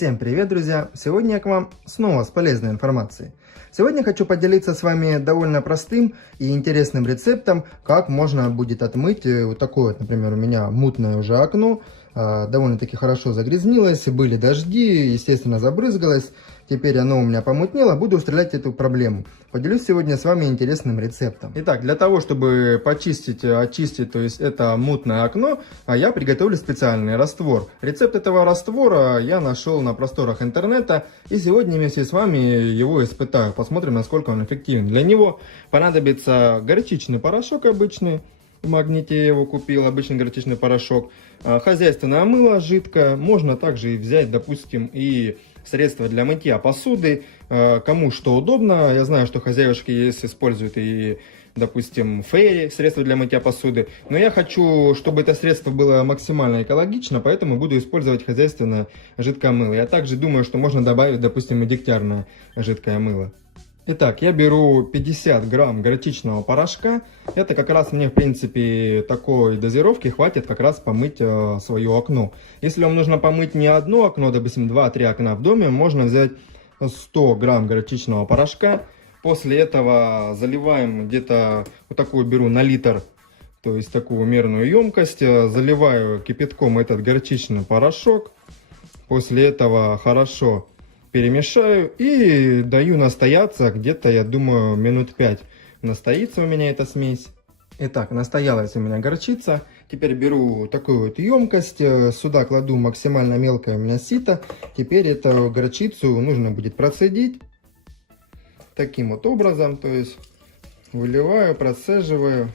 Всем привет, друзья! Сегодня я к вам снова с полезной информацией. Сегодня хочу поделиться с вами довольно простым и интересным рецептом, как можно будет отмыть вот такое, например, у меня мутное уже окно, довольно-таки хорошо загрязнилось, были дожди, естественно, забрызгалось. Теперь оно у меня помутнело, буду устранять эту проблему. Поделюсь сегодня с вами интересным рецептом. Итак, для того, чтобы очистить то есть это мутное окно, я приготовлю специальный раствор. Рецепт этого раствора я нашел на просторах интернета, и сегодня вместе с вами его испытаю. Посмотрим, насколько он эффективен. Для него понадобится горчичный порошок обычный. В Магните я его купил, обычный горчичный порошок. Хозяйственное мыло жидкое. Можно также и взять, допустим, и средства для мытья посуды. Кому что удобно. Я знаю, что хозяюшки есть, используют и, допустим, фейри, средства для мытья посуды. Но я хочу, чтобы это средство было максимально экологично, поэтому буду использовать хозяйственное жидкое мыло. Я также думаю, что можно добавить, допустим, и дегтярное жидкое мыло. Итак, я беру 50 грамм горчичного порошка. Это как раз мне, в принципе, такой дозировки хватит как раз помыть свое окно. Если вам нужно помыть не одно окно, допустим, 2-3 окна в доме, можно взять 100 грамм горчичного порошка. После этого заливаем где-то, вот такую беру на литр, то есть такую мерную емкость. Заливаю кипятком этот горчичный порошок. После этого хорошо перемешаю и даю настояться где-то, я думаю, минут 5. Настоится у меня эта смесь. Итак, настоялась у меня горчица. Теперь беру такую вот емкость, сюда кладу максимально мелкое у меня сито. Теперь эту горчицу нужно будет процедить таким вот образом, то есть выливаю, процеживаю.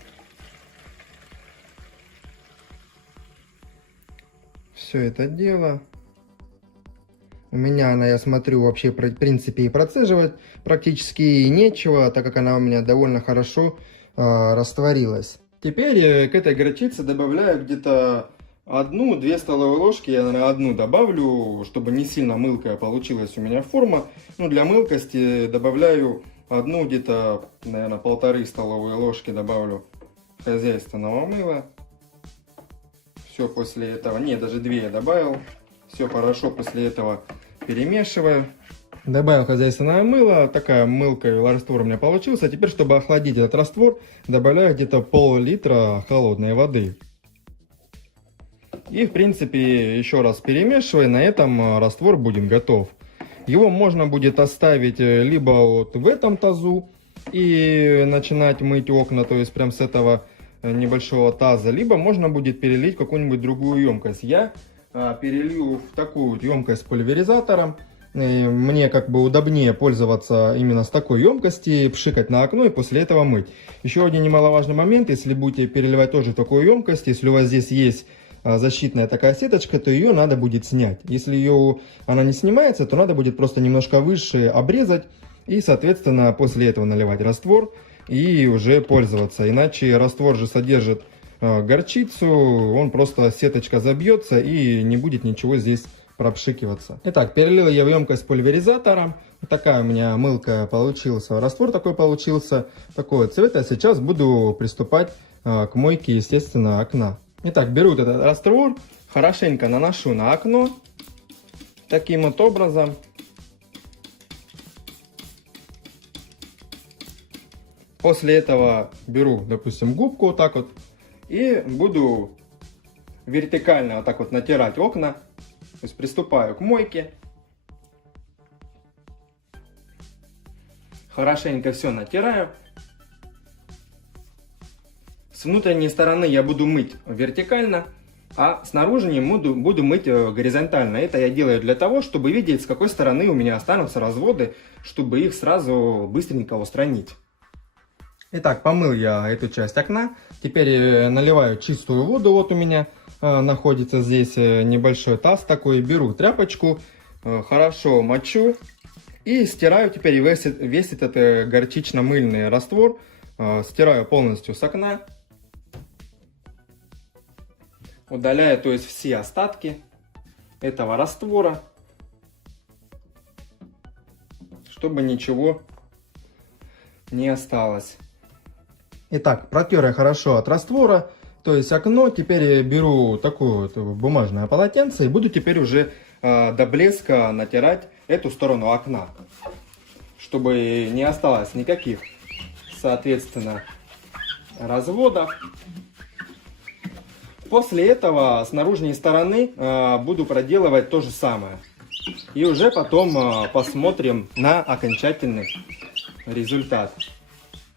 Все это дело. У меня она, я смотрю, вообще, в принципе, и процеживать практически нечего, так как она у меня довольно хорошо растворилась. Теперь к этой горчице добавляю где-то 1-2 столовые ложки. Я, наверное, одну добавлю, чтобы не сильно мылкая получилась у меня форма. Ну, для мылкости добавляю одну где-то, наверное, 1,5 столовые ложки добавлю хозяйственного мыла. Все после этого, не, даже 2 я добавил. Все хорошо после этого перемешиваю. Добавил хозяйственное мыло. Такая мылка раствор у меня получился. Теперь, чтобы охладить этот раствор, добавляю где-то пол-литра холодной воды. И, в принципе, еще раз перемешивая. На этом раствор будет готов. Его можно будет оставить либо вот в этом тазу и начинать мыть окна, то есть прям с этого небольшого таза, либо можно будет перелить в какую-нибудь другую емкость. Я перелью в такую емкость с пульверизатором. Мне как бы удобнее пользоваться именно с такой емкости, пшикать на окно и после этого мыть. Еще один немаловажный момент: если будете переливать тоже в такую емкость, если у вас здесь есть защитная такая сеточка, то ее надо будет снять. Если она не снимается, то надо будет просто немножко выше обрезать и, соответственно, после этого наливать раствор и уже пользоваться. Иначе раствор же содержит горчицу, он просто, сеточка забьется и не будет ничего здесь пропшикиваться. Итак, перелил я в емкость с пульверизатором. Такая у меня мылка получился, раствор такой получился, такого цвета. Сейчас буду приступать к мойке, естественно, окна. Итак, беру этот раствор, хорошенько наношу на окно, таким вот образом. После этого беру, допустим, губку вот так вот и буду вертикально вот так вот натирать окна. То есть приступаю к мойке. Хорошенько все натираю. С внутренней стороны я буду мыть вертикально, а снаружи буду мыть горизонтально. Это я делаю для того, чтобы видеть, с какой стороны у меня останутся разводы, чтобы их сразу быстренько устранить. Итак, помыл я эту часть окна. Теперь наливаю чистую воду. Вот у меня находится здесь небольшой таз такой. Беру тряпочку, хорошо мочу и стираю теперь весь этот горчично-мыльный раствор. Стираю полностью с окна. Удаляю, то есть, все остатки этого раствора, чтобы ничего не осталось. Итак, протер я хорошо от раствора, то есть окно. Теперь я беру такое вот бумажное полотенце и буду теперь уже до блеска натирать эту сторону окна, чтобы не осталось никаких, соответственно, разводов. После этого с наружной стороны буду проделывать то же самое. И уже потом посмотрим на окончательный результат.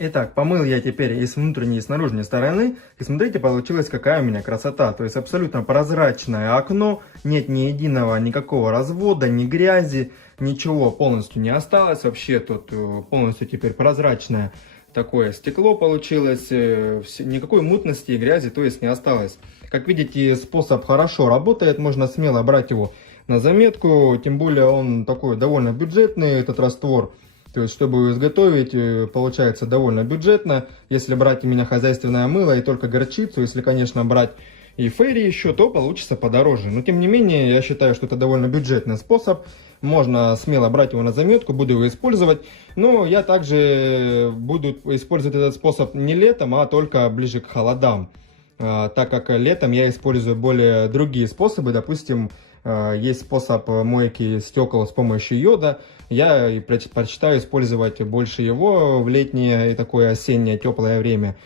Итак, помыл я теперь и с внутренней, и с наружной стороны. И смотрите, получилась какая у меня красота. То есть абсолютно прозрачное окно. Нет ни единого никакого развода, ни грязи. Ничего полностью не осталось. Вообще тут полностью теперь прозрачное такое стекло получилось. Никакой мутности и грязи то есть не осталось. Как видите, способ хорошо работает. Можно смело брать его на заметку. Тем более он такой довольно бюджетный, этот раствор. То есть, чтобы изготовить, получается довольно бюджетно. Если брать именно хозяйственное мыло и только горчицу, если, конечно, брать и фейри еще, то получится подороже. Но, тем не менее, я считаю, что это довольно бюджетный способ. Можно смело брать его на заметку, буду его использовать. Но я также буду использовать этот способ не летом, а только ближе к холодам. Так как летом я использую более другие способы. Допустим, есть способ мойки стекол с помощью йода. Я предпочитаю использовать больше его в летнее и такое осеннее теплое время.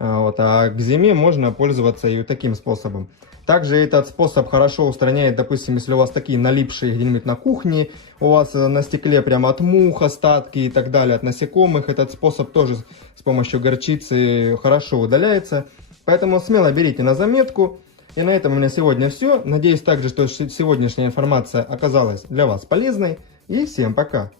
А к зиме можно пользоваться и таким способом. Также этот способ хорошо устраняет, допустим, если у вас такие налипшие где-нибудь на кухне, у вас на стекле прямо от мух остатки и так далее, от насекомых. Этот способ тоже с помощью горчицы хорошо удаляется. Поэтому смело берите на заметку. И на этом у меня сегодня все. Надеюсь также, что сегодняшняя информация оказалась для вас полезной. И всем пока!